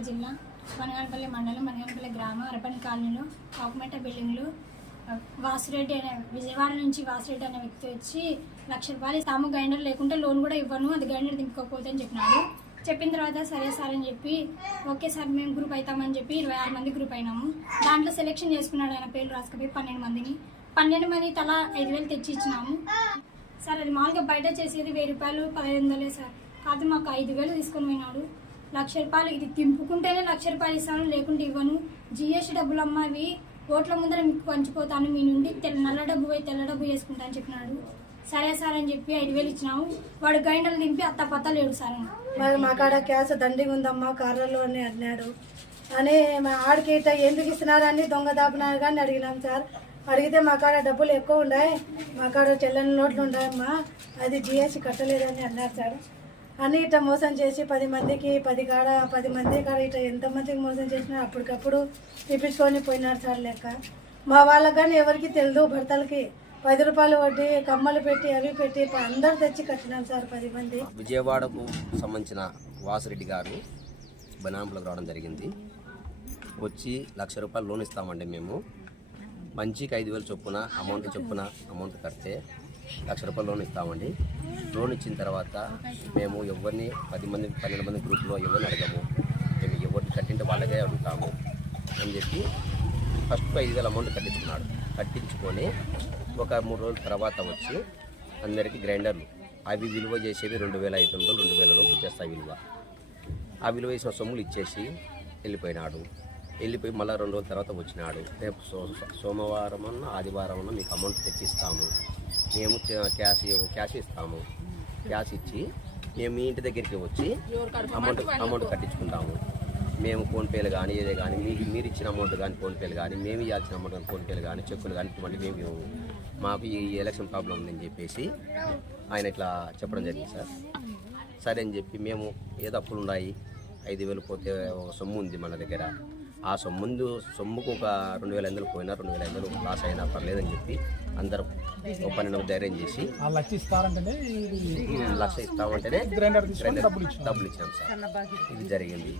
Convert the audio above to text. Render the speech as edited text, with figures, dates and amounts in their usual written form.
ఎన్టీఆర్ జిల్లా మనగానపల్లి మండలం మనగానపల్లి గ్రామం అర్బన్ కాలనీలో ఆకుమెట్ట బిల్డింగ్లో వాసిరెడ్డి అనే విజయవాడ నుంచి వాసిరెడ్డి అనే వ్యక్తి వచ్చి ₹1,00,000 తాము గ్రైండర్ లేకుంటే లోన్ కూడా ఇవ్వను, అది గ్రైండర్ దింపుకోకపోతే అని చెప్పినాడు. చెప్పిన తర్వాత సరే సార్ అని చెప్పి ఓకే సార్ మేము గ్రూప్ అవుతామని చెప్పి 26 మంది గ్రూప్ అయినాము. దాంట్లో సెలెక్షన్ చేసుకున్నాడు, ఆయన పేర్లు రాసుకుపోయి 12 మందిని 12 మంది తలా 5,000 తెచ్చి ఇచ్చినాము. సార్ అది మామూలుగా బయట చేసేది ₹1000 1500 సార్, కాదు మాకు 5,000 తీసుకొని పోయినాడు. ₹1,00,000 ఇది తింపుకుంటేనే ₹1,00,000 ఇస్తాను, లేకుంటే ఇవ్వను. జిఎస్టీ డబ్బులు అమ్మ అవి ఓట్ల ముందర మీకు పంచిపోతాను, మీ నుండి నల్ల డబ్బు పోయి తెల్ల డబ్బు వేసుకుంటా అని చెప్పినాడు. సరే సార్ అని చెప్పి 5,000 ఇచ్చినాము. వాడు గైండలు దింపి అత్త లేడు సార్. మరి మా కాడ క్యాష్ దండిగా ఉందమ్మా కార్లలో అని అన్నాడు అని ఆడికి ఎందుకు ఇస్తున్నారని దొంగ దాపినారు కానీ అడిగినాం సార్. అడిగితే మా కాడ డబ్బులు ఎక్కువ ఉన్నాయి, మా కాడ చెల్లని నోట్లు ఉన్నాయమ్మా, అది జిఎస్టీ కట్టలేదని అన్నారు సార్. అని ఇట్లా మోసం చేసి 10 మందికి 10 మంది కాడ ఇట్లా ఎంతమందికి మోసం చేసినా అప్పటికప్పుడు తీపించుకొని పోయినారు సార్ లెక్క. మా వాళ్ళకి కానీ ఎవరికి తెలియదు, భర్తలకి ₹10 వడ్డీ కమ్మలు పెట్టి అవి పెట్టి అందరు తెచ్చి కట్టినాం సార్ 10 మంది. విజయవాడకు సంబంధించిన వాసిరెడ్డి గారు బనాంపులకు రావడం జరిగింది. వచ్చి ₹1,00,000 లోన్ ఇస్తామండి, మేము మంచికి 5,000 చొప్పున అమౌంట్ కడితే ₹1,00,000 లోన్ ఇస్తామండి. లోన్ ఇచ్చిన తర్వాత మేము ఎవరిని 12 మంది గ్రూప్లో ఎవరిని అడగము, మేము ఎవరిని కట్టింటే వాళ్ళకే అడుగుతాము అని చెప్పి ఫస్ట్ 5,000 అమౌంట్ కట్టించుకున్నాడు. కట్టించుకొని ఒక 3 రోజుల తర్వాత వచ్చి అందరికీ గ్రైండర్లు అవి విలువ చేసేవి 2,500 2,000 లోపు చేస్తాయి విలువ. ఆ విలువ వేసిన సొమ్ములు ఇచ్చేసి వెళ్ళిపోయినాడు. వెళ్ళిపోయి మళ్ళీ 2 రోజుల తర్వాత వచ్చినాడు. రేపు సోమవారం ఆదివారం మీకు అమౌంట్ తెచ్చిస్తాము, మేము క్యాష్ ఇస్తాము, క్యాష్ ఇచ్చి మేము మీ ఇంటి దగ్గరికి వచ్చి అమౌంట్ కట్టించుకుంటాము. మేము ఫోన్పేలు కానీ ఏదే కానీ మీరు ఇచ్చిన అమౌంట్ కానీ ఫోన్పేలు కానీ మేము ఇవ్వాల్సిన అమౌంట్ కానీ ఫోన్పేలు కానీ చెక్కులు కానీ ఇటువంటి మేము మాకు ఈ ఎలక్షన్ ప్రాబ్లం ఉందని చెప్పేసి ఆయన ఇట్లా చెప్పడం జరిగింది సార్. సరే అని చెప్పి మేము ఏదో అప్పులు ఉన్నాయి, 5,000 పోతే ఒక సొమ్ము ఉంది మన దగ్గర, ఆ సొమ్ముకు ఒక 2,500 పోయినా 2,500 లాస్ అయినా పర్లేదని చెప్పి అందరం ఒక 12 ధైర్యం చేసి ₹1,00,000 ఇస్తామంటేనే డబ్బులు ఇచ్చాం సార్. ఇది జరిగింది.